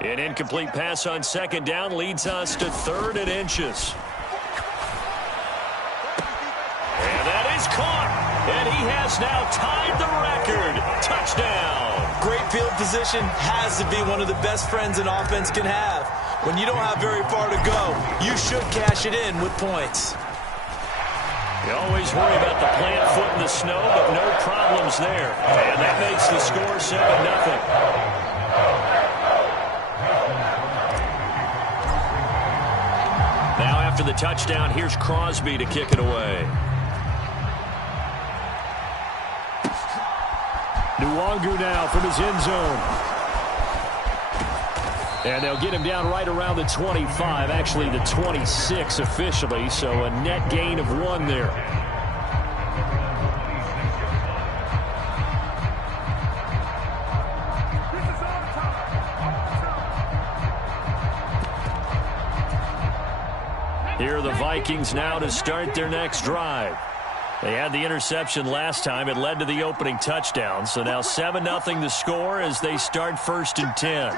An incomplete pass on second down leads us to 3rd and inches. And that is caught. And he has now tied the record. Touchdown. Great field position has to be one of the best friends an offense can have. When you don't have very far to go, you should cash it in with points. You always worry about the plant foot in the snow, but no problems there. And that makes the score 7-0. Now after the touchdown, here's Crosby to kick it away. Nwangu now from his end zone. And they'll get him down right around the 25, actually the 26 officially, so a net gain of 1 there. Here are the Vikings now to start their next drive. They had the interception last time. It led to the opening touchdown. So now 7-0 the score as they start 1st and 10.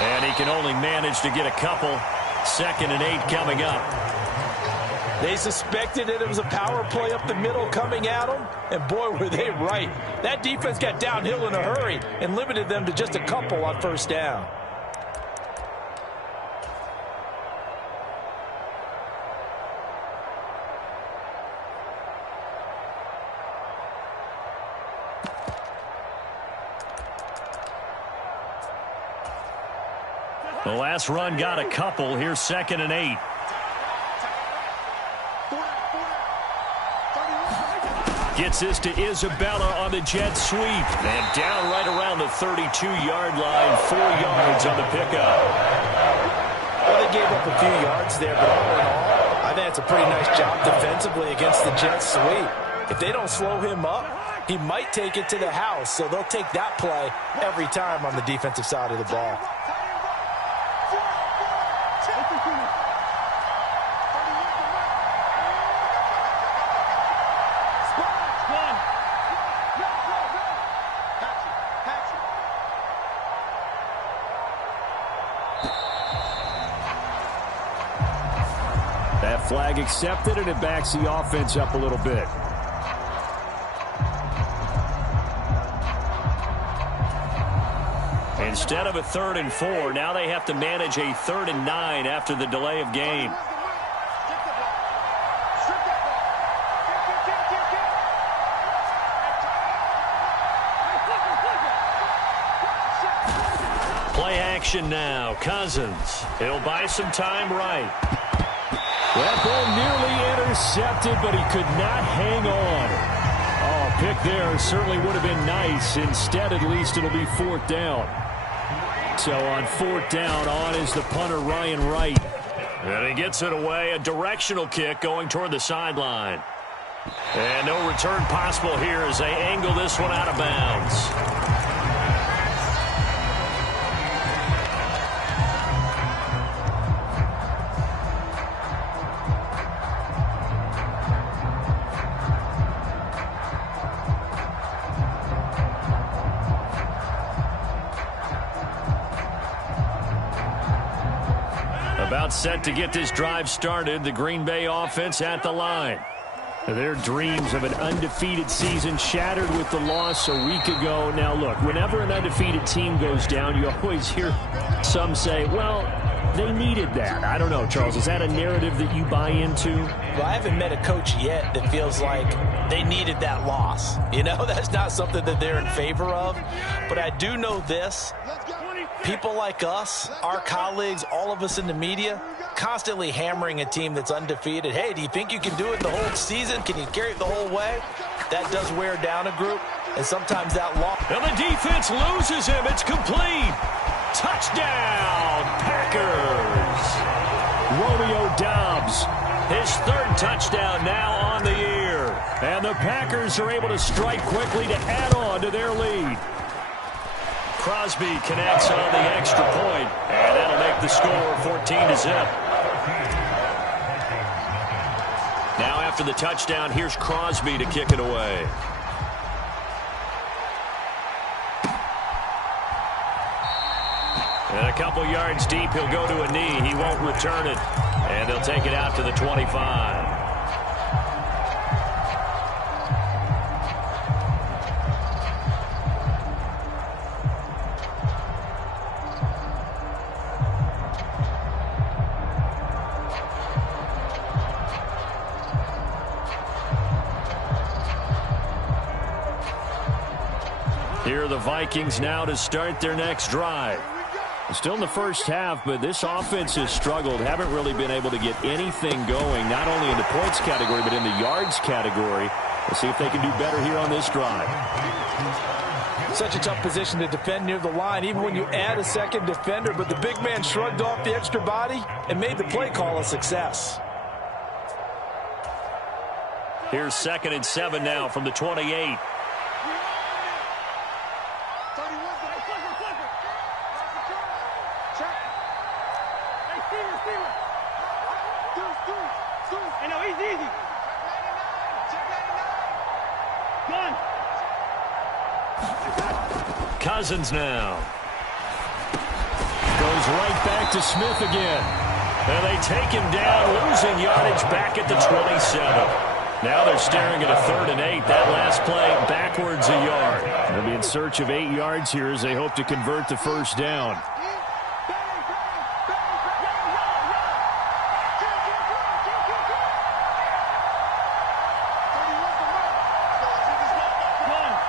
And he can only manage to get a couple. 2nd and 8 coming up. They suspected that it was a power play up the middle coming at them, and boy, were they right. That defense got downhill in a hurry and limited them to just a couple on 1st down. The last run got a couple. Here's 2nd and 8. Gets this to Isabella on the jet sweep. And down right around the 32-yard line. 4 yards on the pickup. Well, they gave up a few yards there, but all in all, I think it's a pretty nice job defensively against the jet sweep. If they don't slow him up, he might take it to the house. So they'll take that play every time on the defensive side of the ball. That flag accepted, and it backs the offense up a little bit. Instead of a 3rd and 4, now they have to manage a 3rd and 9 after the delay of game. Play action now. Cousins. He'll buy some time right. That ball nearly intercepted, but he could not hang on. Oh, pick there certainly would have been nice. Instead, at least it'll be 4th down. So on 4th down, on is the punter, Ryan Wright. And he gets it away. A directional kick going toward the sideline. And no return possible here as they angle this one out of bounds. About set to get this drive started. The Green Bay offense at the line. Their dreams of an undefeated season shattered with the loss a week ago. Now, look, whenever an undefeated team goes down, you always hear some say, well, they needed that. I don't know, Charles. Is that a narrative that you buy into? Well, I haven't met a coach yet that feels like they needed that loss. You know, that's not something that they're in favor of. But I do know this. People like us, our colleagues, all of us in the media, constantly hammering a team that's undefeated. Hey, do you think you can do it the whole season? Can you carry it the whole way? That does wear down a group, and sometimes that loss. And the defense loses him. It's complete. Touchdown, Packers. Romeo Doubs, his 3rd touchdown now on the year. And the Packers are able to strike quickly to add on to their lead. Crosby connects on the extra point, and that'll make the score 14-0. Now after the touchdown, here's Crosby to kick it away. And a couple yards deep, he'll go to a knee. He won't return it. And they'll take it out to the 25. Here are the Vikings now to start their next drive. Still in the first half, but this offense has struggled. Haven't really been able to get anything going, not only in the points category, but in the yards category. We'll see if they can do better here on this drive. Such a tough position to defend near the line, even when you add a second defender. But the big man shrugged off the extra body and made the play call a success. Here's 2nd and 7 now from the 28. Cousins now. Goes right back to Smith again. And they take him down, losing yardage back at the 27. Now they're staring at a 3rd and 8. That last play backwards a yard. They'll be in search of 8 yards here as they hope to convert the first down.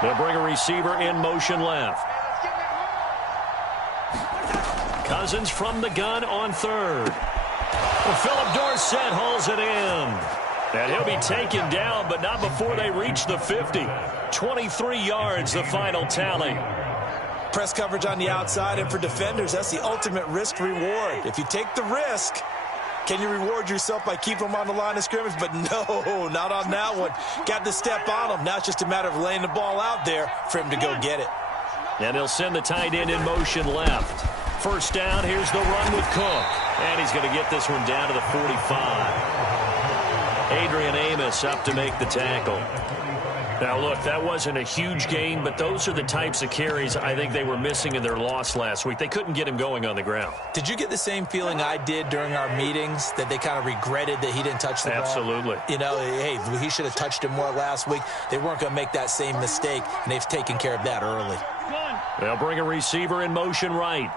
They'll bring a receiver in motion left. Cousins from the gun on 3rd. Well, Philip Dorsett hauls it in. And he'll be taken down, but not before they reach the 50. 23 yards, the final tally. Press coverage on the outside, and for defenders, that's the ultimate risk-reward. If you take the risk, can you reward yourself by keeping them on the line of scrimmage? But no, not on that one. Got to step on them. Now it's just a matter of laying the ball out there for him to go get it. And he'll send the tight end in motion left. First down, here's the run with Cook. And he's going to get this one down to the 45. Adrian Amos up to make the tackle. Now, look, that wasn't a huge gain, but those are the types of carries I think they were missing in their loss last week. They couldn't get him going on the ground. Did you get the same feeling I did during our meetings, that they kind of regretted that he didn't touch the ball? Absolutely. You know, hey, he should have touched him more last week. They weren't going to make that same mistake, and they've taken care of that early. They'll bring a receiver in motion right.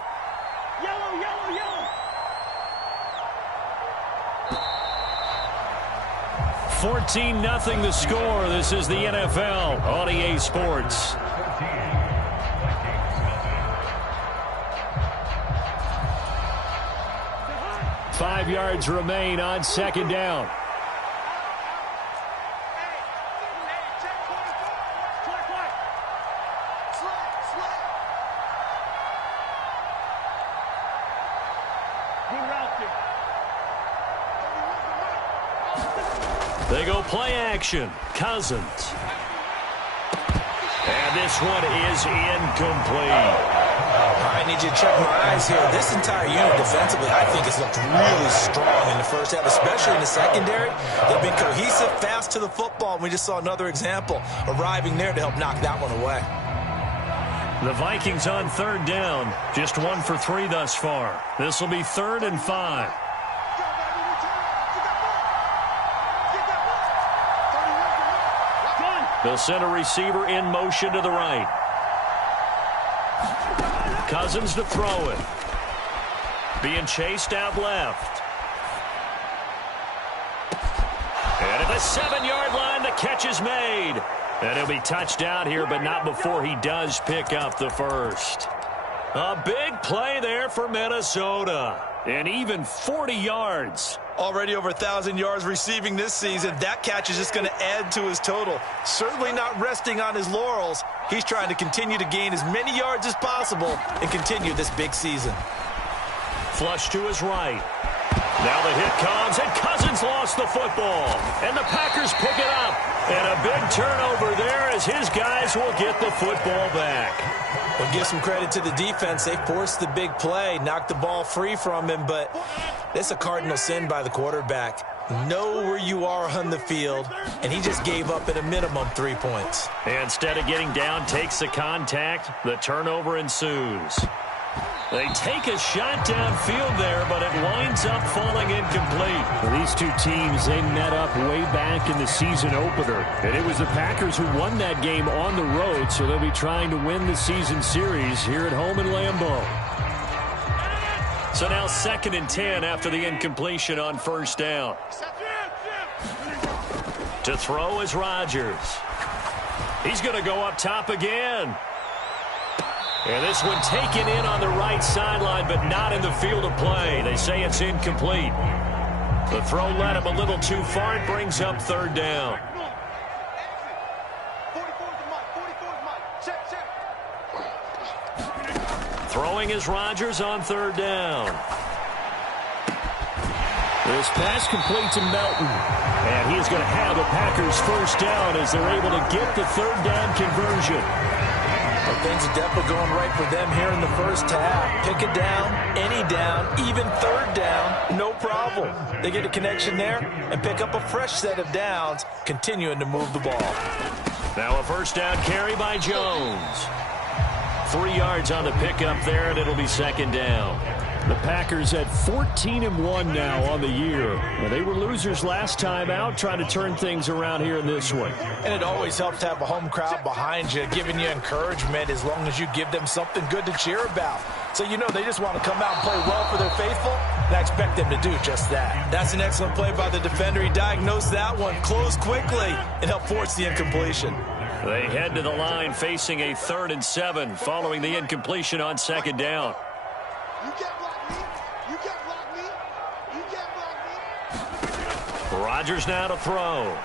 14-0 the score. This is the NFL on EA Sports. Five yards remain on 2nd down. They go play action. Cousins. And this one is incomplete. I need you to check my eyes here. This entire unit defensively, I think, has looked really strong in the first half, especially in the secondary. They've been cohesive, fast to the football, and we just saw another example arriving there to help knock that one away. The Vikings on 3rd down. Just 1 for 3 thus far. This will be 3rd and 5. They'll send a receiver in motion to the right. Cousins to throw it. Being chased out left. And at the 7-yard line, the catch is made. And he'll be touchdown here, but not before he does pick up the first. A big play there for Minnesota. And even 40 yards. Already over 1,000 yards receiving this season. That catch is just going to add to his total. Certainly not resting on his laurels. He's trying to continue to gain as many yards as possible and continue this big season. Flush to his right. Now the hit comes, and Cousins lost the football. And the Packers pick it up. And a big turnover there as his guys will get the football back. Well, give some credit to the defense. They forced the big play, knocked the ball free from him, but it's a cardinal sin by the quarterback. Know where you are on the field, and he just gave up at a minimum 3 points. Instead of getting down, takes the contact. The turnover ensues. They take a shot downfield there, but it winds up falling incomplete. Well, these two teams, they met up way back in the season opener. And it was the Packers who won that game on the road, so they'll be trying to win the season series here at home in Lambeau. So now 2nd and 10 after the incompletion on first down. To throw is Rodgers. He's going to go up top again. And this one taken in on the right sideline, but not in the field of play. They say it's incomplete. The throw led him a little too far. It brings up 3rd down. Throwing is Rodgers on 3rd down. This pass complete to Melton. And he is going to have the Packers first down as they're able to get the 3rd down conversion. Well, things are definitely going right for them here in the first half. Pick it down, any down, even 3rd down, no problem. They get a connection there and pick up a fresh set of downs, continuing to move the ball. Now a first down carry by Jones. 3 yards on the pickup there, and it'll be 2nd down. The Packers at 14-1 now on the year. Well, they were losers last time out, trying to turn things around here in this one. And it always helps to have a home crowd behind you, giving you encouragement as long as you give them something good to cheer about. So you know they just want to come out and play well for their faithful, and I expect them to do just that. That's an excellent play by the defender. He diagnosed that one, closed quickly, and helped force the incompletion. They head to the line facing a 3rd and 7 following the incompletion on 2nd down. You can't block me. You can't block me. You can't block me. Rodgers now to throw.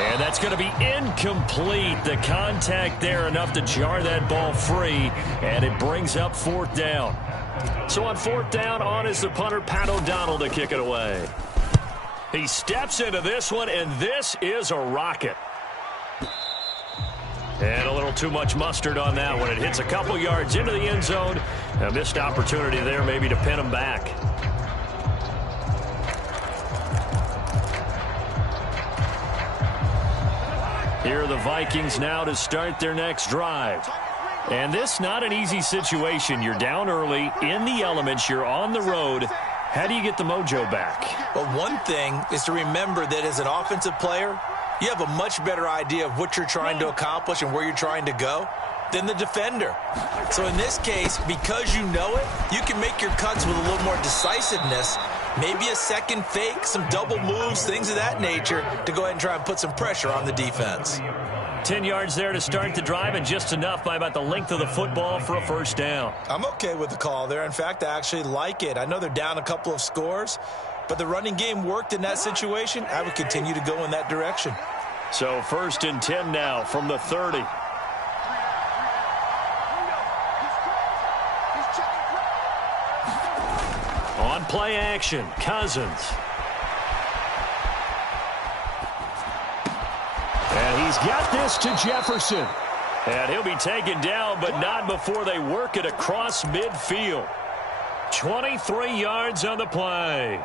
And that's going to be incomplete. The contact there enough to jar that ball free, and it brings up 4th down. So on 4th down, on is the punter, Pat O'Donnell, to kick it away. He steps into this one, and this is a rocket. And a little too much mustard on that one. It hits a couple yards into the end zone. A missed opportunity there maybe to pin him back. Here are the Vikings now to start their next drive. And this not an easy situation. You're down early, in the elements, you're on the road. How do you get the mojo back? Well, one thing is to remember that as an offensive player, you have a much better idea of what you're trying to accomplish and where you're trying to go than the defender. So in this case, because you know it, you can make your cuts with a little more decisiveness, maybe a second fake, some double moves, things of that nature, to go ahead and try and put some pressure on the defense. 10 yards there to start the drive, and just enough by about the length of the football for a first down. I'm okay with the call there. In fact, I actually like it. I know they're down a couple of scores, but the running game worked in that situation. I would continue to go in that direction. So 1st and 10 now from the 30. On play action, Cousins. And he's got this to Jefferson. And he'll be taken down, but not before they work it across midfield. 23 yards on the play.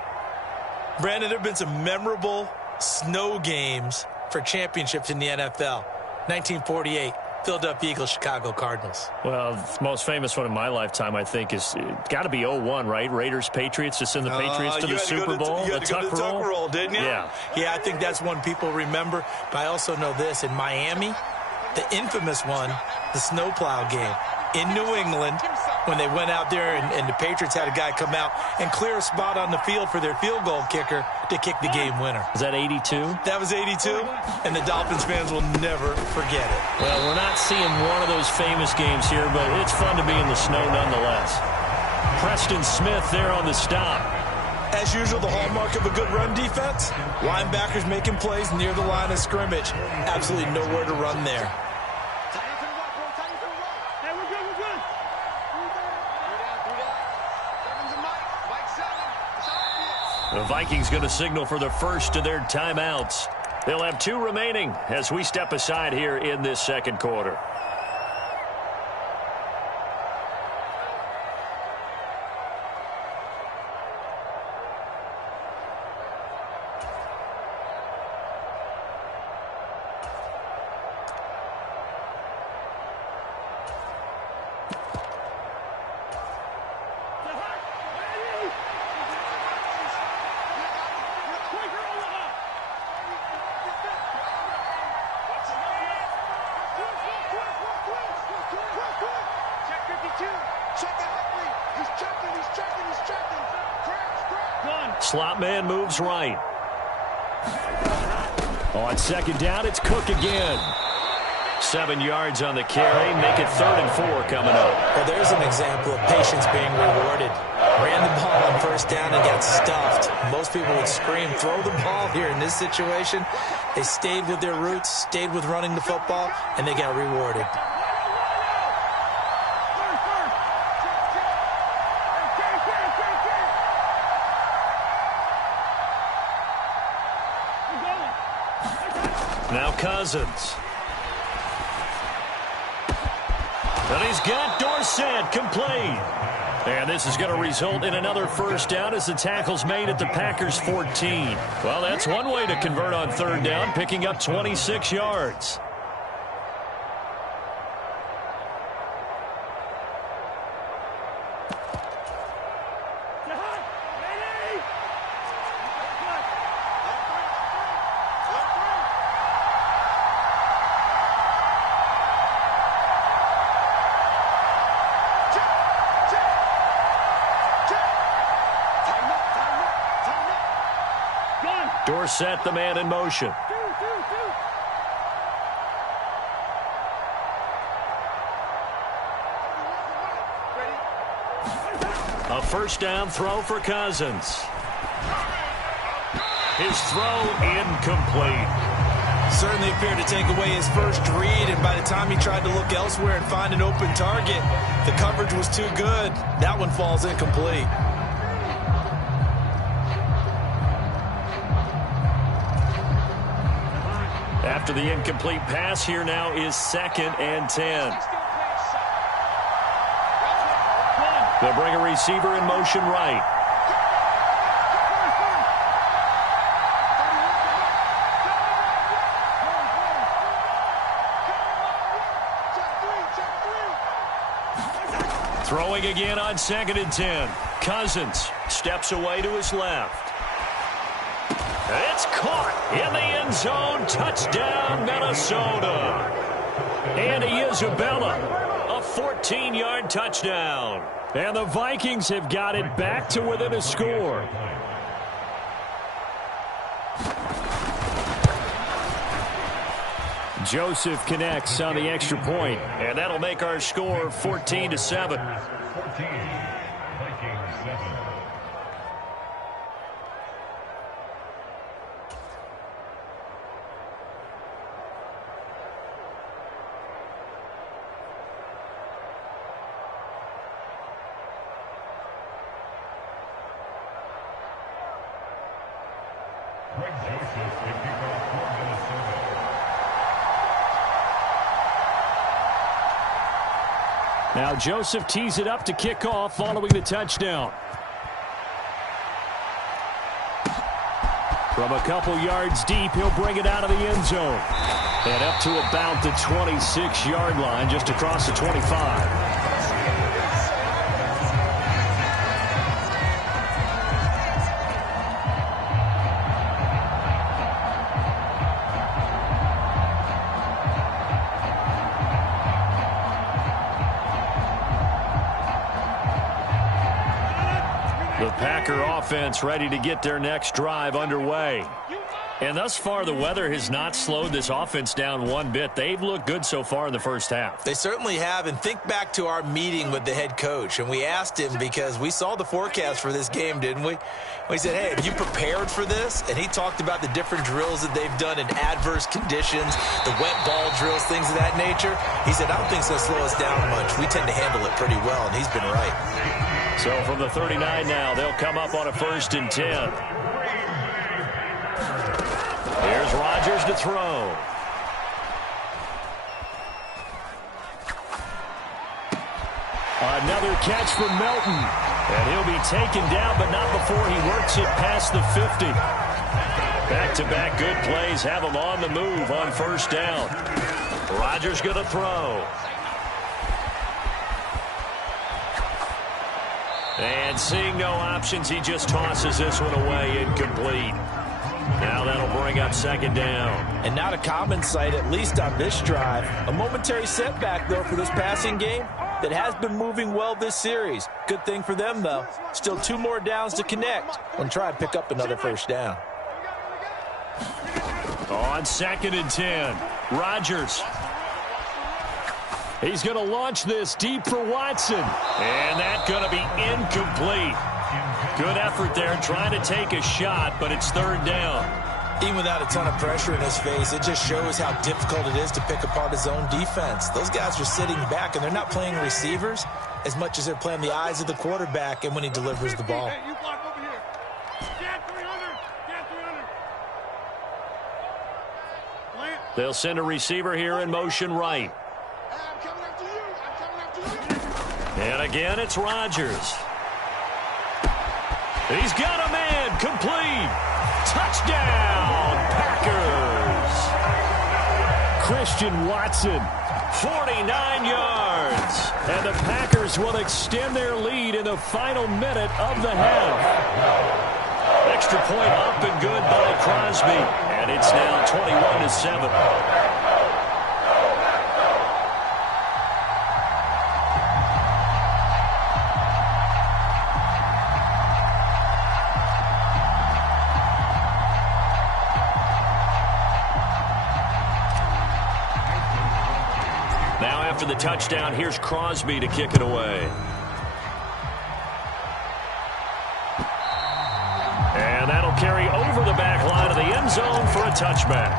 Brandon, there have been some memorable snow games for championships in the NFL. 1948, Philadelphia Eagles, Chicago Cardinals. Well, the most famous one in my lifetime, I think, is got to be 01, right? Raiders, Patriots, to send the Patriots to the Super Bowl. You had to go to the tuck roll, didn't you? Yeah. Yeah, I think that's one people remember. But I also know this. In Miami, the infamous one, the snowplow game in New England, when they went out there and the Patriots had a guy come out and clear a spot on the field for their field goal kicker to kick the game winner. Is that 82? That was 82, and the Dolphins fans will never forget it. Well, we're not seeing one of those famous games here, but it's fun to be in the snow nonetheless. Preston Smith there on the stop. As usual, the hallmark of a good run defense, linebackers making plays near the line of scrimmage. Absolutely nowhere to run there. The Vikings going to signal for the first of their timeouts. They'll have 2 remaining as we step aside here in this second quarter. Slot man moves right. On second down, it's Cook again. 7 yards on the carry. Make it 3rd and 4 coming up. Well, there's an example of patience being rewarded. Ran the ball on first down and got stuffed. Most people would scream, throw the ball here. In this situation, they stayed with their roots, stayed with running the football, and they got rewarded. Now Cousins. And he's got Dorsett complete. And this is going to result in another first down as the tackle's made at the Packers' 14. Well, that's one way to convert on 3rd down, picking up 26 yards. Dorsett, the man in motion. A first down throw for Cousins. His throw incomplete. Certainly appeared to take away his first read, and by the time he tried to look elsewhere and find an open target, the coverage was too good. That one falls incomplete. After the incomplete pass, here now is 2nd and 10. They'll bring a receiver in motion right. Throwing again on 2nd and 10. Cousins steps away to his left. It's caught in the end zone. Touchdown, Minnesota. And Isabella, a 14-yard touchdown. And the Vikings have got it back to within a score. Joseph connects on the extra point. And that'll make our score 14-7. Now Joseph tees it up to kick off following the touchdown. From a couple yards deep, he'll bring it out of the end zone. And up to about the 26-yard line, just across the 25. The Packer offense ready to get their next drive underway. And thus far, the weather has not slowed this offense down one bit. They've looked good so far in the first half. They certainly have. And think back to our meeting with the head coach. And we asked him, because we saw the forecast for this game, didn't we? We said, hey, have you prepared for this? And he talked about the different drills that they've done in adverse conditions, the wet ball drills, things of that nature. He said, I don't think it's going to slow us down much. We tend to handle it pretty well, and he's been right. So from the 39 now, they'll come up on a 1st and 10. Here's Rodgers to throw. Another catch for Melton. And he'll be taken down, but not before he works it past the 50. Back-to-back good plays have him on the move on 1st down. Rodgers going to throw. And seeing no options, he just tosses this one away, incomplete. Now that'll bring up 2nd down. And not a common sight, at least on this drive. A momentary setback, though, for this passing game that has been moving well this series. Good thing for them, though. Still 2 more downs to connect and try and pick up another 1st down. On 2nd and 10, Rodgers. He's going to launch this deep for Watson. And that's going to be incomplete. Good effort there trying to take a shot, but it's 3rd down. Even without a ton of pressure in his face, it just shows how difficult it is to pick apart his own defense. Those guys are sitting back, and they're not playing receivers as much as they're playing the eyes of the quarterback and when he delivers the ball. Hey, you block over here. Get 300. Get 300. They'll send a receiver here in motion right. I'm coming after you. I'm coming after you. And again, it's Rodgers. He's got a man. Complete. Touchdown, Packers. Christian Watson, 49 yards. And the Packers will extend their lead in the final minute of the half. Extra point up and good by Crosby. And it's now 21-7. After the touchdown, here's Crosby to kick it away. And that'll carry over the back line of the end zone for a touchback.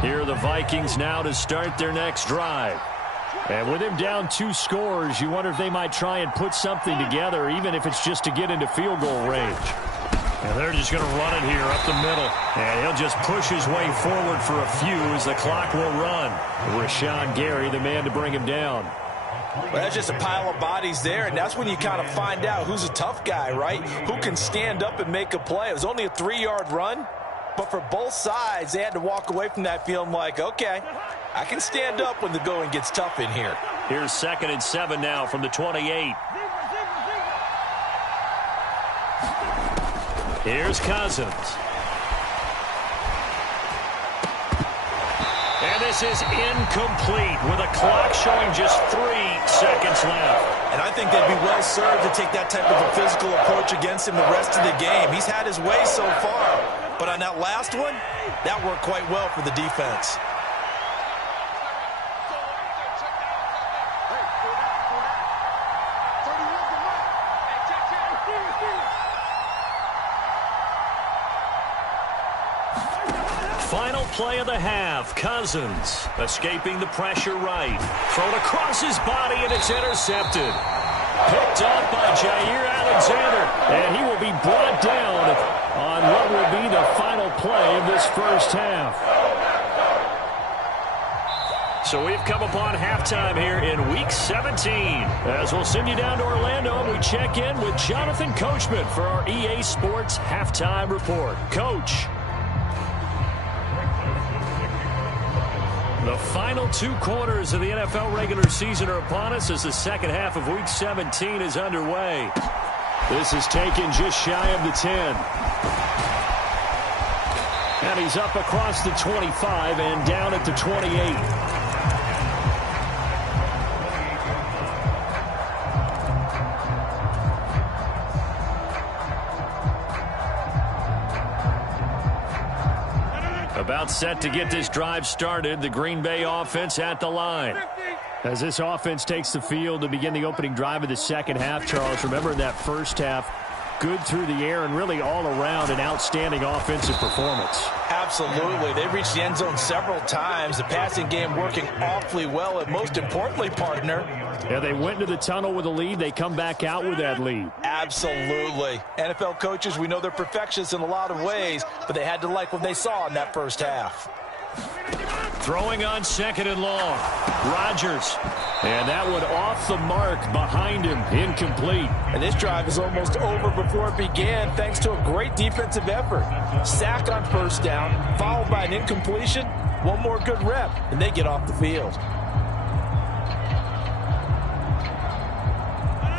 Here are the Vikings now to start their next drive. And with him down 2 scores, you wonder if they might try and put something together, even if it's just to get into field goal range. And they're just going to run it here up the middle. And he'll just push his way forward for a few as the clock will run. Rashawn Gary, the man to bring him down. Well, that's just a pile of bodies there, and that's when you kind of find out who's a tough guy, right? Who can stand up and make a play. It was only a 3-yard run, but for both sides, they had to walk away from that feeling like, okay, I can stand up when the going gets tough in here. Here's 2nd and 7 now from the 28. Here's Cousins. And this is incomplete with a clock showing just 3 seconds left. And I think they'd be well served to take that type of a physical approach against him the rest of the game. He's had his way so far, but on that last one, that worked quite well for the defense. Final play of the half. Cousins escaping the pressure right. Thrown across his body, and it's intercepted. Picked up by Jair Alexander, and he will be brought down on what will be the final play of this first half. So we've come upon halftime here in Week 17. As we'll send you down to Orlando, and we check in with Jonathan Coachman for our EA Sports Halftime Report. Coach. The final 2 quarters of the NFL regular season are upon us as the second half of Week 17 is underway. This is taken just shy of the 10. And he's up across the 25 and down at the 28. About set to get this drive started. The Green Bay offense at the line. As this offense takes the field to begin the opening drive of the second half, Charles, remember in that first half, good through the air and really all around an outstanding offensive performance. Absolutely. They reached the end zone several times. The passing game working awfully well. And most importantly, partner, yeah, they went into the tunnel with a lead. They come back out with that lead. Absolutely. NFL coaches, we know they're perfectionists in a lot of ways, but they had to like what they saw in that first half. Throwing on 2nd and long. Rodgers. And that one off the mark behind him. Incomplete. And this drive is almost over before it began thanks to a great defensive effort. Sack on 1st down, followed by an incompletion. One more good rep, and they get off the field.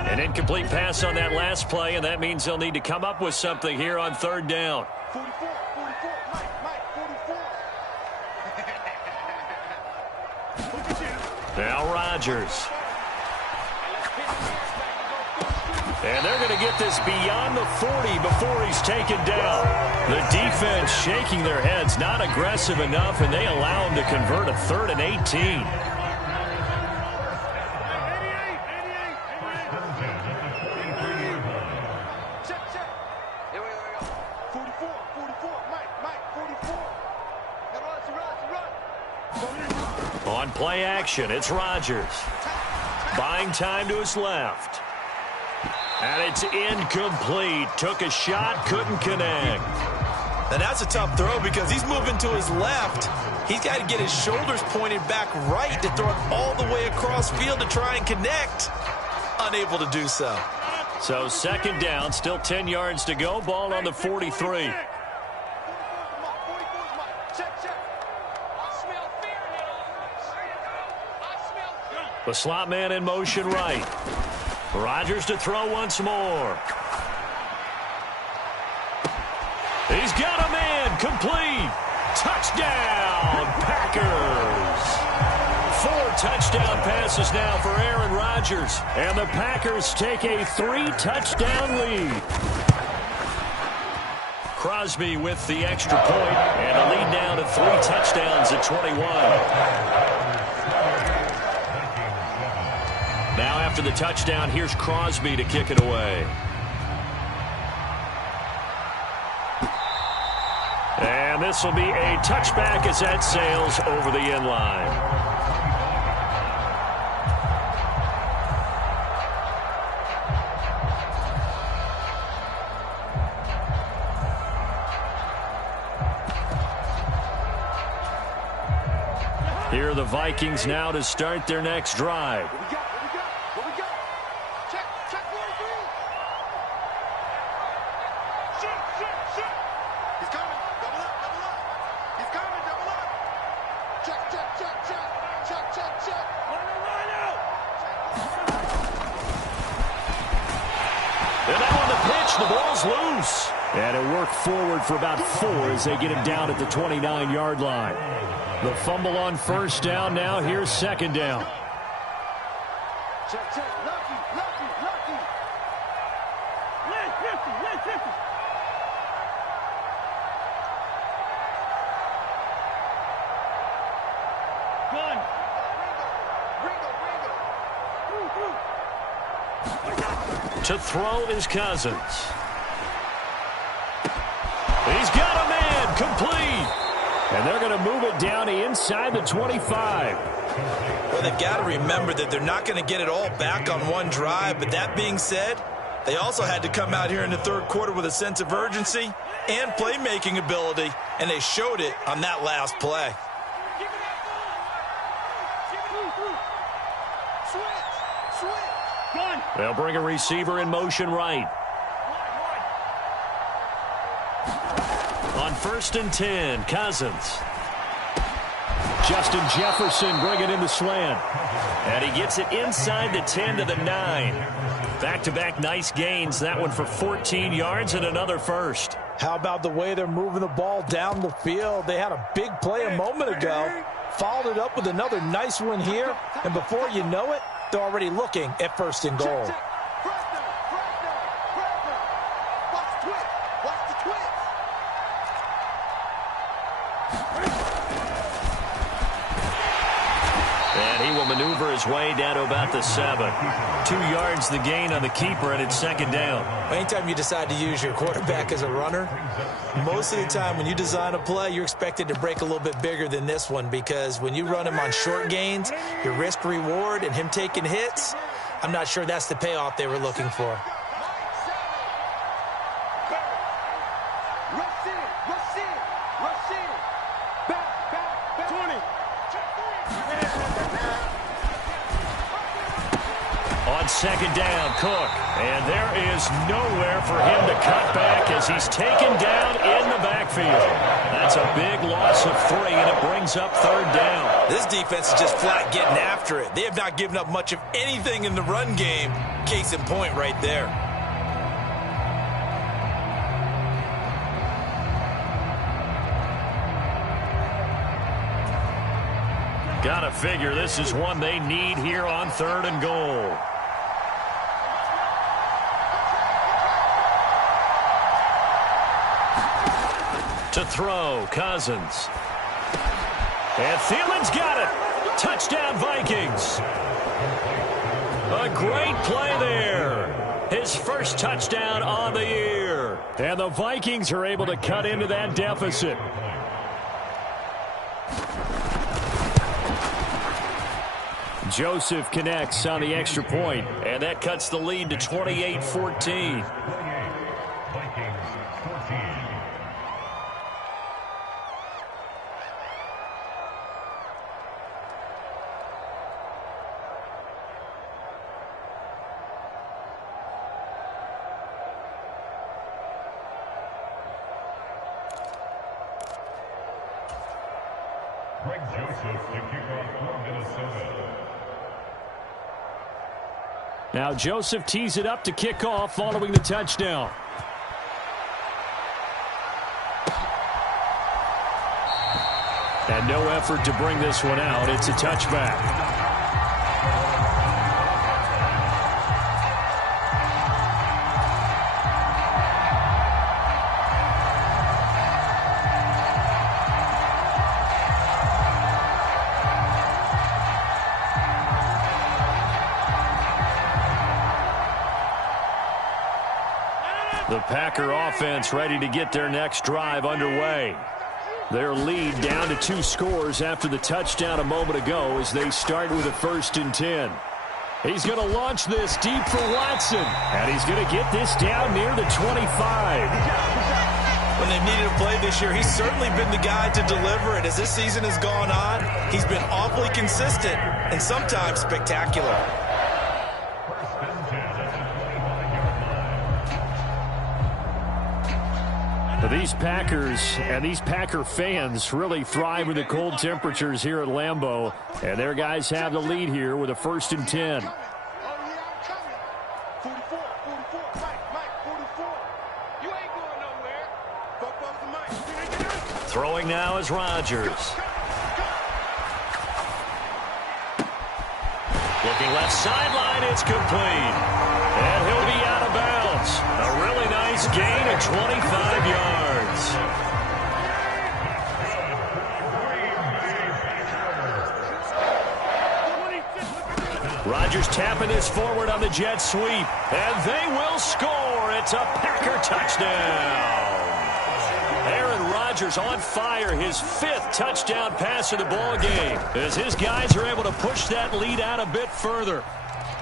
An incomplete pass on that last play, and that means they'll need to come up with something here on 3rd down. 44, Mike, 44. Now Rodgers. And they're going to get this beyond the 40 before he's taken down. The defense shaking their heads, not aggressive enough, and they allow him to convert a 3rd and 18. On play action, it's Rodgers. Buying time to his left. And it's incomplete. Took a shot, couldn't connect. And that's a tough throw because he's moving to his left. He's got to get his shoulders pointed back right to throw it all the way across field to try and connect. Unable to do so. So 2nd down, still 10 yards to go. Ball on the 43. The slot man in motion right. Rodgers to throw once more. He's got a man. Complete. Touchdown, Packers. 4 touchdown passes now for Aaron Rodgers. And the Packers take a 3-touchdown lead. Crosby with the extra point, and a lead now to 3 touchdowns at 21. Now after the touchdown, here's Crosby to kick it away. And this will be a touchback as that sails over the end line. Here are the Vikings now to start their next drive. What we got? Check 43. Shit. He's coming. Double up. He's coming. Double up. Check. Line out. And now on the pitch, the ball's loose. And it worked forward for about 4 as they get him down at the 29-yard line. The fumble on 1st down. Now here's 2nd down. Check. Lucky. Win 50. Gun. Ringo. To throw is Cousins. He's got a man. Complete. And they're going to move it down to inside the 25. Well, they've got to remember that they're not going to get it all back on one drive. But that being said, they also had to come out here in the 3rd quarter with a sense of urgency and playmaking ability. And they showed it on that last play. They'll bring a receiver in motion right. On 1st and 10, Cousins. Justin Jefferson bringing in the slant. And he gets it inside the 10 to the 9. Back-to-back nice gains. That one for 14 yards and another first. How about the way they're moving the ball down the field? They had a big play a moment ago. Followed it up with another nice one here. And before you know it, they're already looking at 1st and goal. And he will maneuver recover his way down to about the 7. 2 yards the gain on the keeper, and it's second down. Anytime you decide to use your quarterback as a runner, most of the time when you design a play, you're expected to break a little bit bigger than this one, because when you run him on short gains, your risk-reward and him taking hits, I'm not sure that's the payoff they were looking for. On second down, Cook. And there is nowhere for him to cut back as he's taken down in the backfield. That's a big loss of 3, and it brings up third down. This defense is just flat getting after it. They have not given up much of anything in the run game. Case in point right there. Gotta figure this is one they need here on 3rd and goal. To throw, Cousins. And Thielen's got it. Touchdown, Vikings. A great play there. His first touchdown on the year. And the Vikings are able to cut into that deficit. Joseph connects on the extra point, and that cuts the lead to 28-14. Now Joseph tees it up to kick off following the touchdown. And no effort to bring this one out. It's a touchback. The Packer offense ready to get their next drive underway. Their lead down to 2 scores after the touchdown a moment ago as they start with a 1st and 10. He's going to launch this deep for Watson, and he's going to get this down near the 25. When they've needed a play this year, he's certainly been the guy to deliver it. As this season has gone on, he's been awfully consistent and sometimes spectacular. These Packers and these Packer fans really thrive in the cold temperatures here at Lambeau. And their guys have the lead here with a 1st and 10. Throwing now is Rodgers. Looking left sideline, it's complete. And he'll be out of bounds. A really nice gain of 25 yards. Rodgers tapping this forward on the jet sweep. And they will score. It's a Packer touchdown. Aaron Rodgers on fire, his 5th touchdown pass of the ball game, as his guys are able to push that lead out a bit further.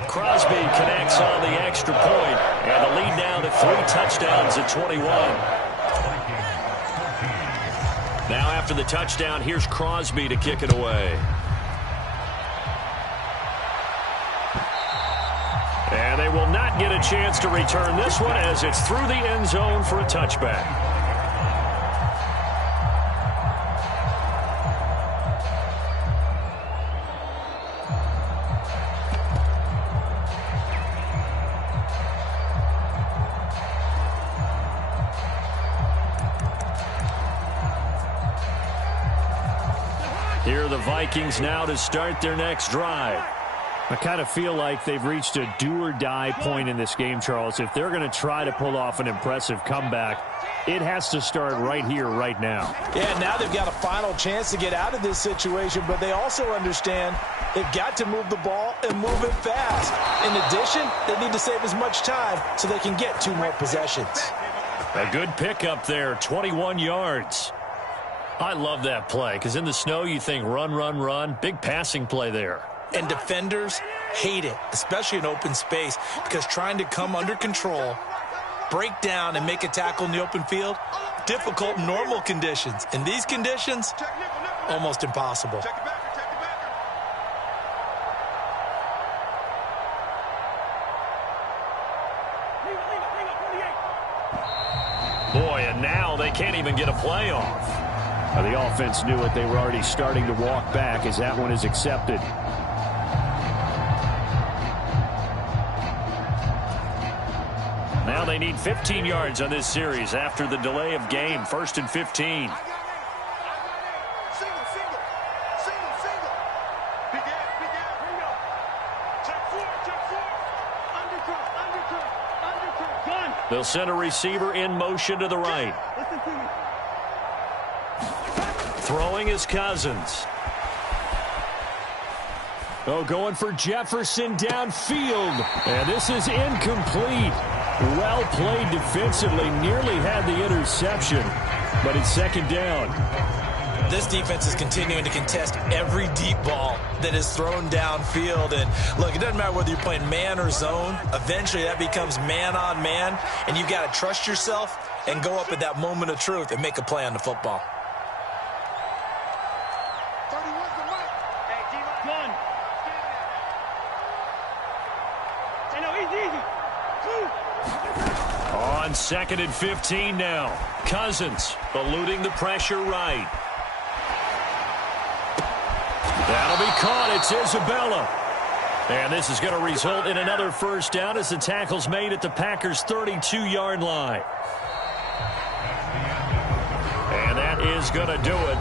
Crosby connects on the extra point, and the lead now to 3 touchdowns at 21. Now after the touchdown, here's Crosby to kick it away. And they will not get a chance to return this one as it's through the end zone for a touchback. Here are the Vikings now to start their next drive. I kind of feel like they've reached a do-or-die point in this game, Charles. If they're going to try to pull off an impressive comeback, It has to start right here, right now. Yeah, now they've got a final chance to get out of this situation, but they also understand they've got to move the ball and move it fast. In addition, they need to save as much time so they can get 2 more possessions. A good pickup there, 21 yards. I love that play because in the snow you think run, run, run. Big passing play there. And defenders hate it, especially in open space, because trying to come under control, break down, and make a tackle in the open field, difficult in normal conditions. In these conditions, almost impossible. Boy, and now they can't even get a play off. The offense knew it. They were already starting to walk back as that one is accepted. Now they need 15 yards on this series after the delay of game. 1st and 15. They'll send a receiver in motion to the right. Throwing is Cousins. Oh, going for Jefferson downfield. And this is incomplete. Well played defensively. Nearly had the interception, but it's 2nd down. This defense is continuing to contest every deep ball that is thrown downfield. And look, it doesn't matter whether you're playing man or zone. Eventually that becomes man on man, and you've got to trust yourself and go up at that moment of truth and make a play on the football. On 2nd and 15 now. Cousins eluding the pressure right. That'll be caught. It's Isabella. And this is going to result in another 1st down as the tackle's made at the Packers' 32-yard line. And that is going to do it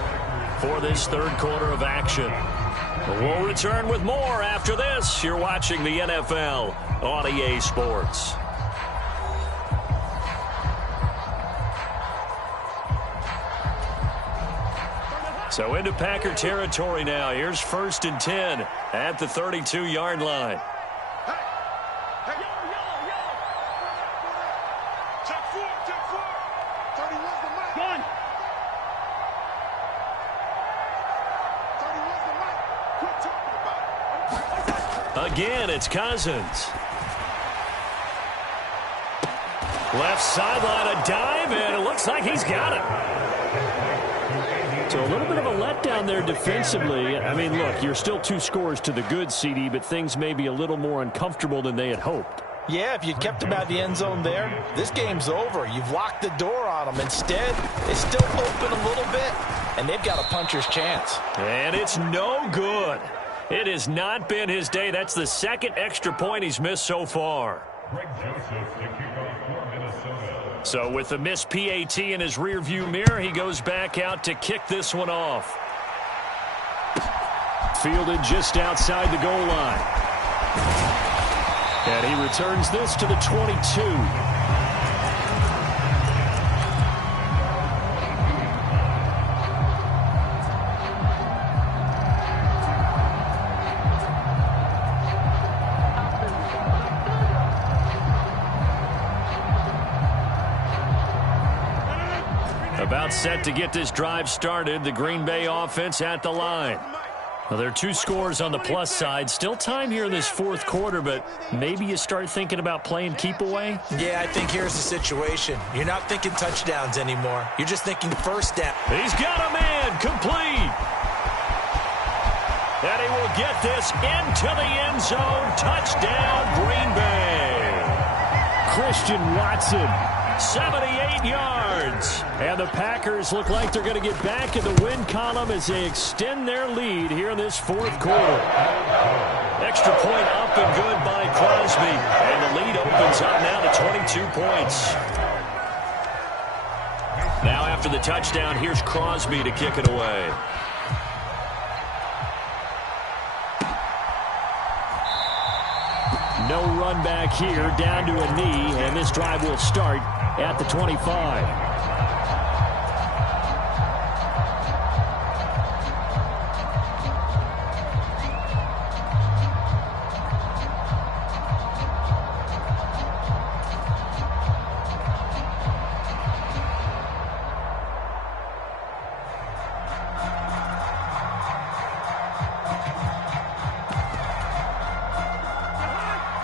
for this 3rd quarter of action. We'll return with more after this. You're watching the NFL on EA Sports. So into Packer territory now. Here's 1st and 10 at the 32-yard line. Again, it's Cousins. Left sideline, a dive, and it looks like he's got it. So a little bit of a letdown there defensively. I mean, look, you're still 2 scores to the good, CD, but things may be a little more uncomfortable than they had hoped. Yeah, if you'd kept them out of the end zone there, this game's over. You've locked the door on them. Instead, they still open a little bit, and they've got a puncher's chance. And it's no good. It has not been his day. That's the 2nd extra point he's missed so far. So with the missed PAT in his rearview mirror, he goes back out to kick this one off. Fielded just outside the goal line. And he returns this to the 22. About set to get this drive started. The Green Bay offense at the line. Well, there are 2 scores on the plus side. Still time here in this 4th quarter, but maybe you start thinking about playing keep away? Yeah, I think here's the situation. You're not thinking touchdowns anymore. You're just thinking 1st down. He's got a man complete. And he will get this into the end zone. Touchdown, Green Bay. Christian Watson. 78 yards. And the Packers look like they're going to get back in the win column as they extend their lead here in this 4th quarter. Extra point up and good by Crosby. And the lead opens up now to 22 points. Now after the touchdown, here's Crosby to kick it away. No run back here, down to a knee, and this drive will start at the 25.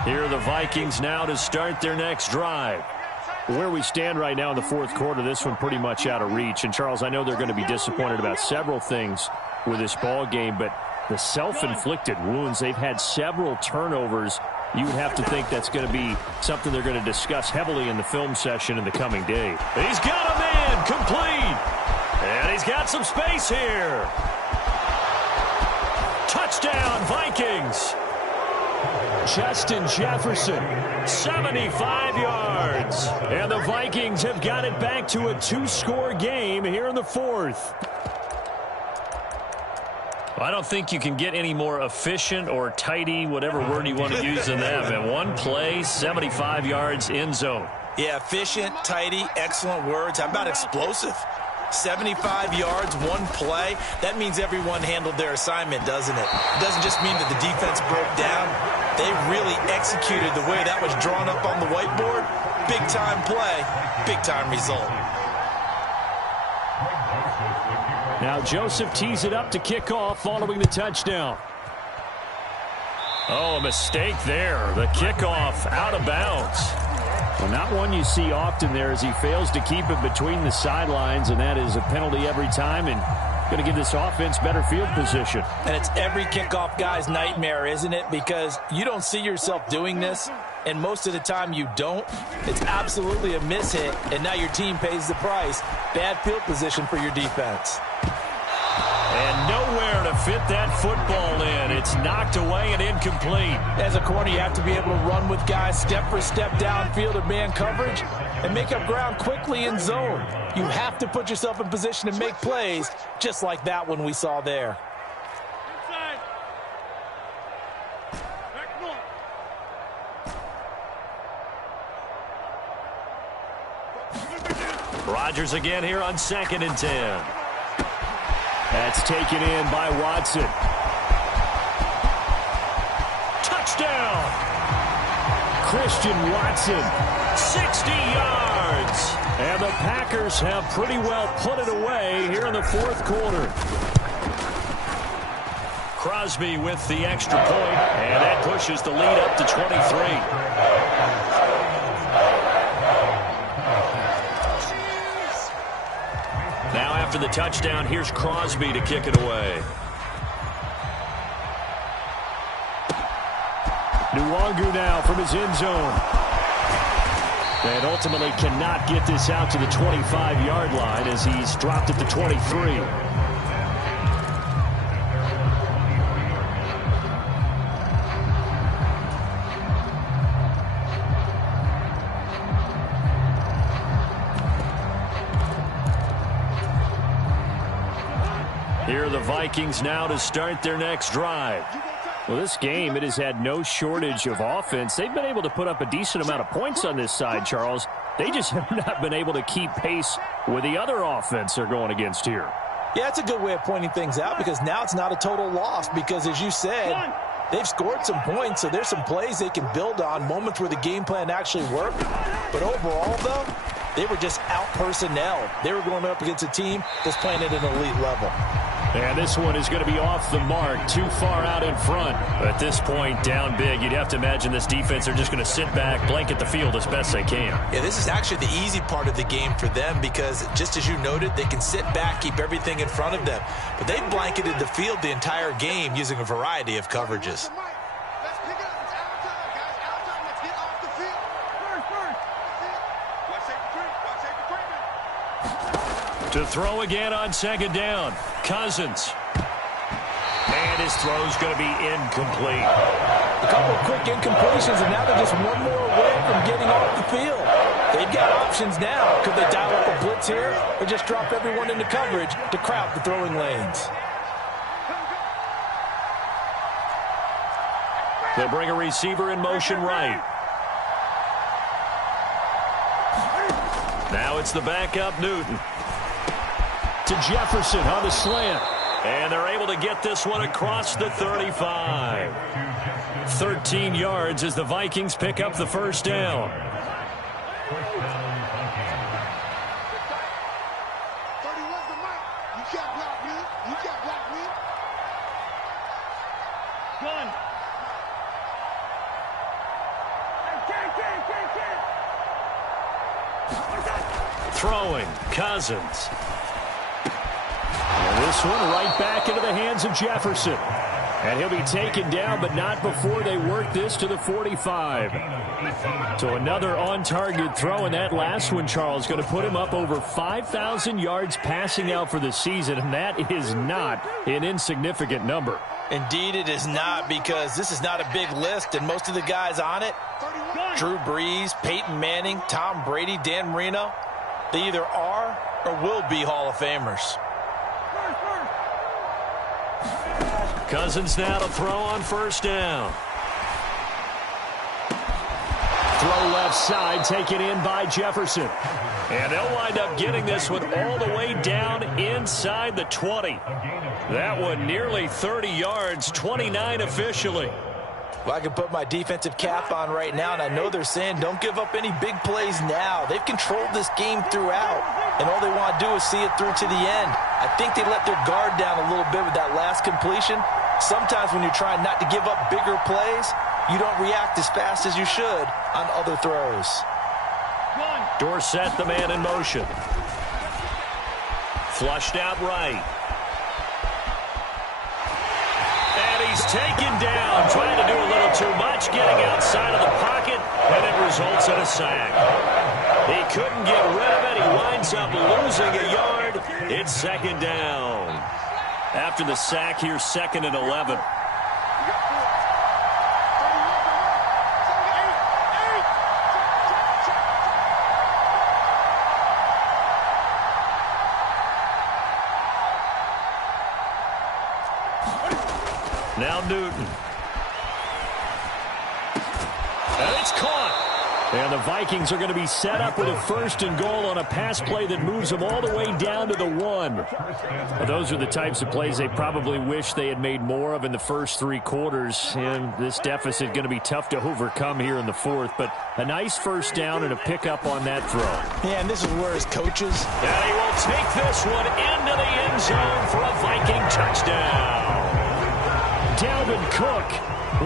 Here are the Vikings now to start their next drive. Where we stand right now in the fourth quarter, this one pretty much out of reach. And, Charles, I know they're going to be disappointed about several things with this ball game, but the self-inflicted wounds, they've had several turnovers. You would have to think that's going to be something they're going to discuss heavily in the film session in the coming day. He's got a man complete. And he's got some space here. Touchdown, Vikings. Justin Jefferson, 75 yards. And the Vikings have got it back to a two-score game here in the fourth. I don't think you can get any more efficient or tidy, whatever word you want to use in that. And one play, 75 yards, end zone. Yeah, efficient, tidy, excellent words. How about explosive? 75 yards, one play. That means everyone handled their assignment, doesn't it? It doesn't just mean that the defense broke down. They really executed the way that was drawn up on the whiteboard. Big-time play, big-time result. Now Joseph tees it up to kick off following the touchdown. Oh, a mistake there. The kickoff out of bounds. Well, not one you see often there as he fails to keep it between the sidelines, and that is a penalty every time and going to give this offense better field position. And it's every kickoff guy's nightmare, isn't it? Because you don't see yourself doing this, and most of the time you don't. It's absolutely a mishit, and now your team pays the price. Bad field position for your defense. And nowhere to fit that football in. It's knocked away and incomplete. As a corner, you have to be able to run with guys step for step downfield in man coverage and make up ground quickly in zone. You have to put yourself in position to make plays, just like that one we saw there. Rodgers again here on 2nd and 10. That's taken in by Watson. Touchdown! Christian Watson, 60 yards. And the Packers have pretty well put it away here in the fourth quarter. Crosby with the extra point, and that pushes the lead up to 23. Now after the touchdown, here's Crosby to kick it away. Nwangu now from his end zone. And ultimately cannot get this out to the 25-yard line as he's dropped at the 23. Here are the Vikings now to start their next drive. Well, this game, it has had no shortage of offense. They've been able to put up a decent amount of points on this side, Charles. They just have not been able to keep pace with the other offense they're going against here. Yeah, it's a good way of pointing things out because now it's not a total loss because, as you said, they've scored some points, so there's some plays they can build on, moments where the game plan actually worked. But overall, though, they were just out-personnel. They were going up against a team that's playing at an elite level. And this one is going to be off the mark, too far out in front. At this point, down big, you'd have to imagine this defense are just going to sit back, blanket the field as best they can. Yeah, this is actually the easy part of the game for them because, just as you noted, they can sit back, keep everything in front of them. But they've blanketed the field the entire game using a variety of coverages. To throw again on 2nd down. Cousins. And his throw's going to be incomplete. A couple of quick incompletions, and now they're just one more away from getting off the field. They've got options now. Could they dial up a blitz here or just drop everyone into coverage to crowd the throwing lanes? They'll bring a receiver in motion right. Now it's the backup Newton. To Jefferson on the slant. And they're able to get this one across the 35. 13 yards as the Vikings pick up the first down. Throwing, Cousins. And this one right back into the hands of Jefferson. And he'll be taken down, but not before they work this to the 45. So another on-target throw, and that last one, Charles, going to put him up over 5,000 yards passing out for the season, and that is not an insignificant number. Indeed it is not, because this is not a big list, and most of the guys on it, Drew Brees, Peyton Manning, Tom Brady, Dan Marino, they either are or will be Hall of Famers. Cousins now to throw on first down. Throw left side, taken in by Jefferson. And they'll wind up getting this one all the way down inside the 20. That one nearly 30 yards, 29 officially. Well, I can put my defensive cap on right now, and I know they're saying don't give up any big plays now. They've controlled this game throughout, and all they want to do is see it through to the end. I think they let their guard down a little bit with that last completion. Sometimes when you're trying not to give up bigger plays, you don't react as fast as you should on other throws. Dorsett, the man in motion. Flushed out right. And he's taken down, trying to do a little too much, getting outside of the pocket, and it results in a sack. He couldn't get rid of it. He winds up losing a yard. It's second down. After the sack here, 2nd and 11. Now Newton. And it's caught. And the Vikings are going to be set up with a 1st and goal on a pass play that moves them all the way down to the 1. Well, those are the types of plays they probably wish they had made more of in the first 3 quarters. And this deficit going to be tough to overcome here in the 4th. But a nice first down and a pickup on that throw. Yeah, and this is where his coaches. And he will take this one into the end zone for a Viking touchdown. Dalvin Cook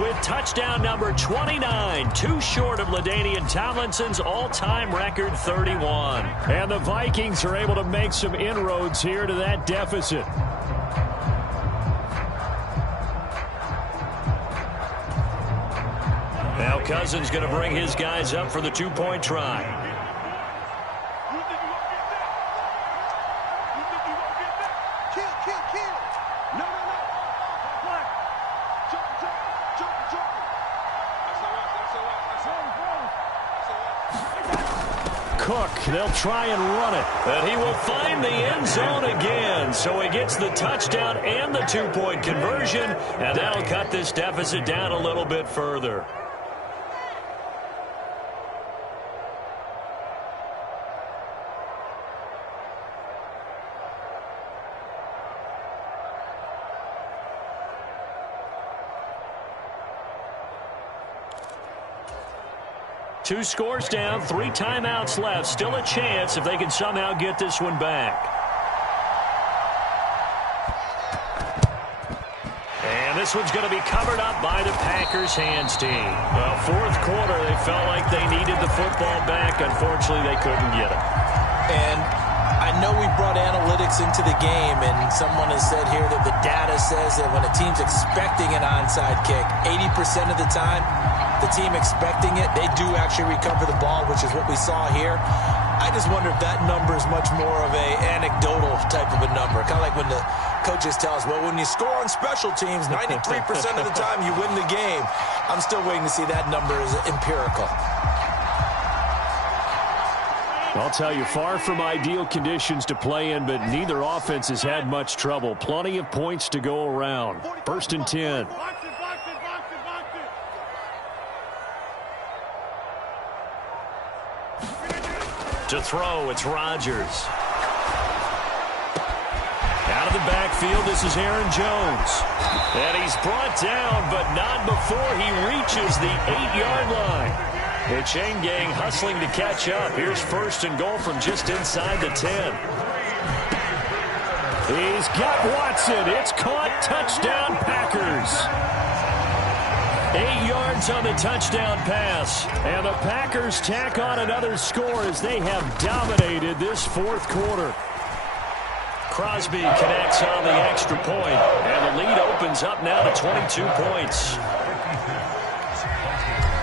with touchdown number 29, too short of LaDainian Tomlinson's all-time record 31. And the Vikings are able to make some inroads here to that deficit. Now Cousins going to bring his guys up for the 2-point try. Cook, they'll try and run it. And he will find the end zone again. So he gets the touchdown and the 2-point conversion. And that'll cut this deficit down a little bit further. Two scores down, 3 timeouts left. Still a chance if they can somehow get this one back. And this one's going to be covered up by the Packers hands team. Well, 4th quarter, they felt like they needed the football back. Unfortunately, they couldn't get it. And I know we brought analytics into the game, and someone has said here that the data says that when a team's expecting an onside kick, 80% of the time, the team expecting it, they do actually recover the ball, which is what we saw here. I just wonder if that number is much more of a anecdotal type of a number. Kind of like when the coaches tell us, well, when you score on special teams, 93% of the time you win the game. I'm still waiting to see that number is empirical. I'll tell you, far from ideal conditions to play in, but neither offense has had much trouble. Plenty of points to go around. 1st and 10. To throw, it's Rodgers. Out of the backfield, this is Aaron Jones. And he's brought down, but not before he reaches the 8-yard line. The chain gang hustling to catch up. Here's 1st and goal from just inside the 10. He's got Watson. It's caught. Touchdown, Packers. 8 yards on the touchdown pass. And the Packers tack on another score as they have dominated this fourth quarter. Crosby connects on the extra point, and the lead opens up now to 22 points.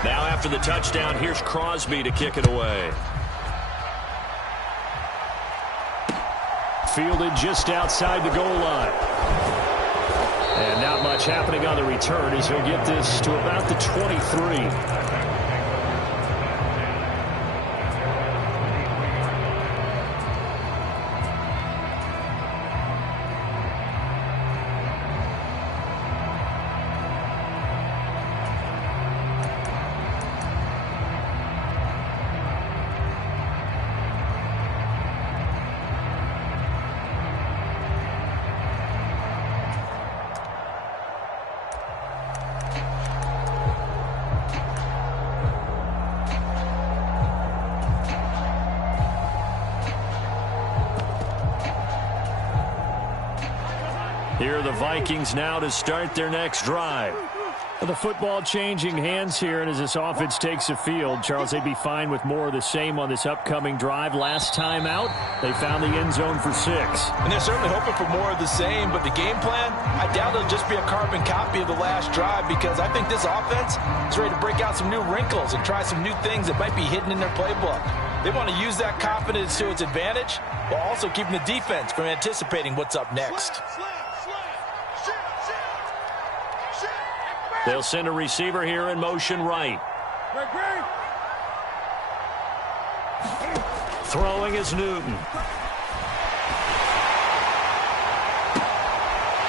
Now after the touchdown, here's Crosby to kick it away. Fielded just outside the goal line. And not much happening on the return as he'll get this to about the 23. Here are the Vikings now to start their next drive. The football changing hands here, and as this offense takes the field, Charles, they'd be fine with more of the same on this upcoming drive. Last time out, they found the end zone for 6. And they're certainly hoping for more of the same, but the game plan, I doubt it'll just be a carbon copy of the last drive, because I think this offense is ready to break out some new wrinkles and try some new things that might be hidden in their playbook. They want to use that confidence to its advantage, while also keeping the defense from anticipating what's up next. They'll send a receiver here in motion right. Throwing is Newton.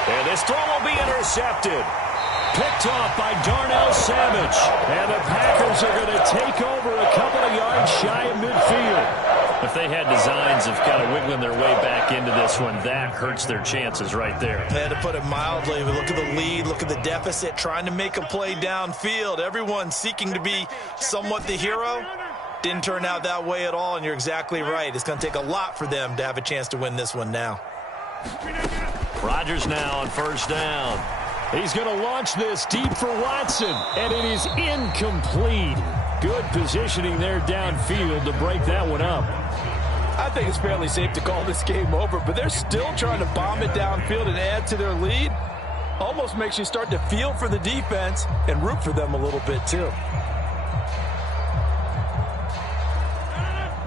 And this throw will be intercepted. Picked off by Darnell Savage. And the Packers are going to take over a couple of yards shy of midfield. If they had designs of kind of wiggling their way back into this one, that hurts their chances right there. To put it mildly, we look at the lead, look at the deficit, trying to make a play downfield. Everyone seeking to be somewhat the hero. Didn't turn out that way at all, and you're exactly right. It's going to take a lot for them to have a chance to win this one now. Rodgers now on first down. He's going to launch this deep for Watson, and it is incomplete. Good positioning there downfield to break that one up. I think it's fairly safe to call this game over, but they're still trying to bomb it downfield and add to their lead. Almost makes you start to feel for the defense and root for them a little bit too.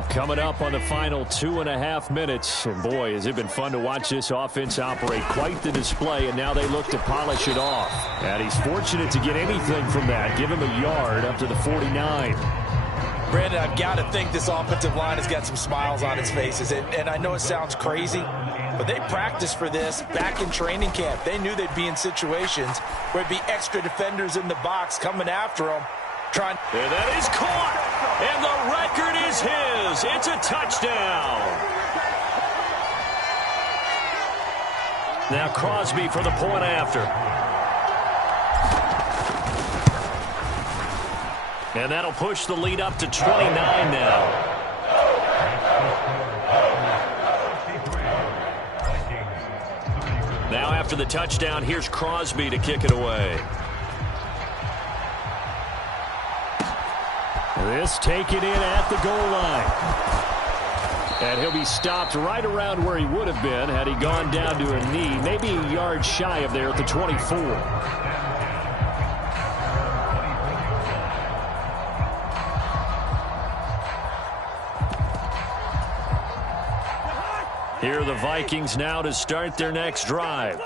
Coming up on the final 2.5 minutes. And boy, has it been fun to watch this offense operate. Quite the display, and now they look to polish it off. And he's fortunate to get anything from that. Give him a yard up to the 49. Brandon, I've got to think this offensive line has got some smiles on its faces. And I know it sounds crazy, but they practiced for this back in training camp. They knew they'd be in situations where there'd be extra defenders in the box coming after them. And that is caught, and the record is his. It's a touchdown. Now Crosby for the point after. And that'll push the lead up to 29 now. Now after the touchdown, here's Crosby to kick it away. This taken in at the goal line. And he'll be stopped right around where he would have been had he gone down to a knee, maybe a yard shy of there at the 24. Here are the Vikings now to start their next drive.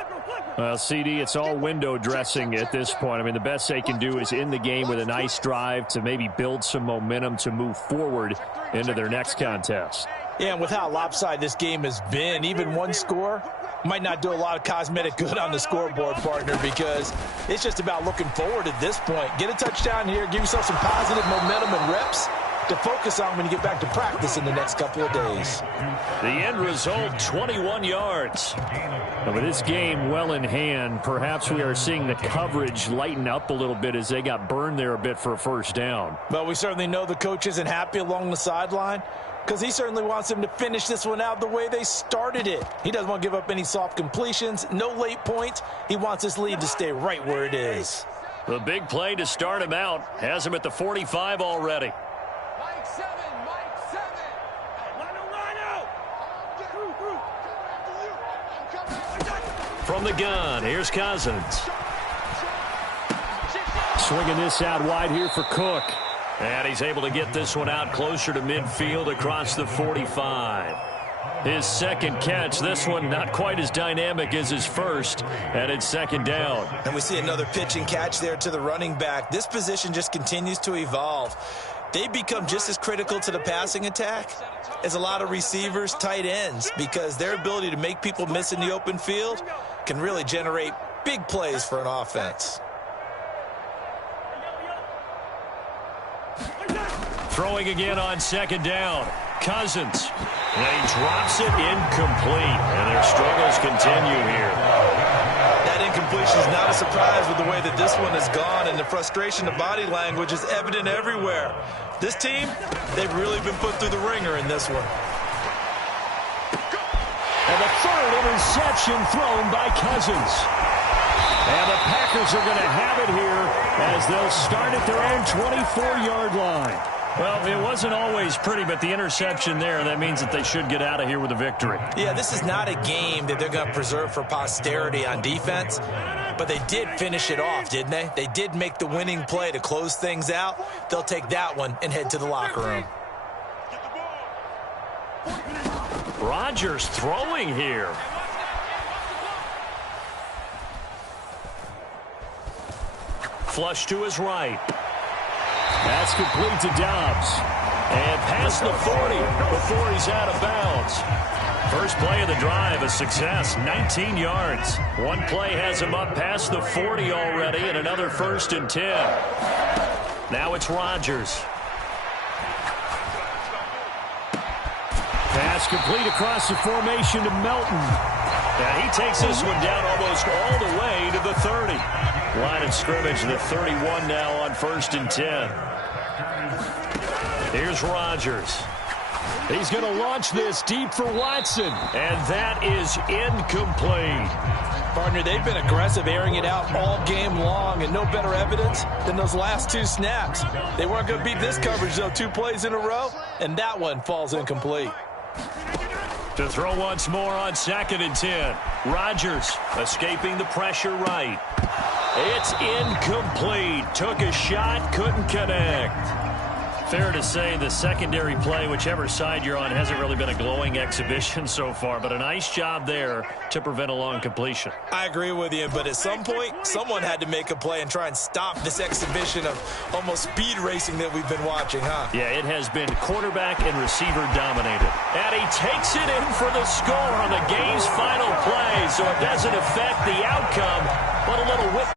Well, CD, it's all window dressing at this point. I mean, the best they can do is in the game with a nice drive to maybe build some momentum to move forward into their next contest. Yeah, and with how lopsided this game has been, even one score might not do a lot of cosmetic good on the scoreboard, partner, because it's just about looking forward at this point. Get a touchdown here, give yourself some positive momentum and reps to focus on when you get back to practice in the next couple of days. The end result, 21 yards. And with this game well in hand, perhaps we are seeing the coverage lighten up a little bit as they got burned there a bit for a first down. Well, we certainly know the coach isn't happy along the sideline because he certainly wants them to finish this one out the way they started it. He doesn't want to give up any soft completions, no late points. He wants his lead to stay right where it is. The big play to start him out has him at the 45 already. Mike 7, Mike 7. From the gun, here's Cousins. Swinging this out wide here for Cook. And he's able to get this one out closer to midfield across the 45. His second catch, this one not quite as dynamic as his first, and it's second down. And we see another pitch and catch there to the running back. This position just continues to evolve. They become just as critical to the passing attack as a lot of receivers, tight ends, because their ability to make people miss in the open field can really generate big plays for an offense. Throwing again on second down. Cousins. And he drops it incomplete. And their struggles continue here. That incompletion is not a surprise with the way that this one has gone, and the frustration of body language is evident everywhere. This team, they've really been put through the ringer in this one. And the third interception thrown by Cousins. And the Packers are going to have it here as they'll start at their own 24-yard line. Well, it wasn't always pretty, but the interception there, that means that they should get out of here with a victory. Yeah, this is not a game that they're going to preserve for posterity on defense, but they did finish it off, didn't they? They did make the winning play to close things out. They'll take that one and head to the locker room. Rodgers throwing here. Flush to his right. That's complete to Dobbs. And past the 40 before he's out of bounds. First play of the drive, a success, 19 yards. One play has him up past the 40 already, and another 1st and 10. Now it's Rodgers. Pass complete across the formation to Melton. And he takes this one down almost all the way to the 30. Line of scrimmage, the 31 now on 1st and 10. Here's Rodgers. He's going to launch this deep for Watson. And that is incomplete. Partner, they've been aggressive, airing it out all game long, and no better evidence than those last 2 snaps. They weren't going to beat this coverage, though, 2 plays in a row, and that one falls incomplete. To throw once more on 2nd and 10. Rodgers escaping the pressure right. It's incomplete. Took a shot, couldn't connect. Fair to say the secondary play, whichever side you're on, hasn't really been a glowing exhibition so far, but a nice job there to prevent a long completion. I agree with you, but at some point, someone had to make a play and try and stop this exhibition of almost speed racing that we've been watching, huh? Yeah, it has been quarterback and receiver dominated. And he takes it in for the score on the game's final play, so it doesn't affect the outcome, but a little whip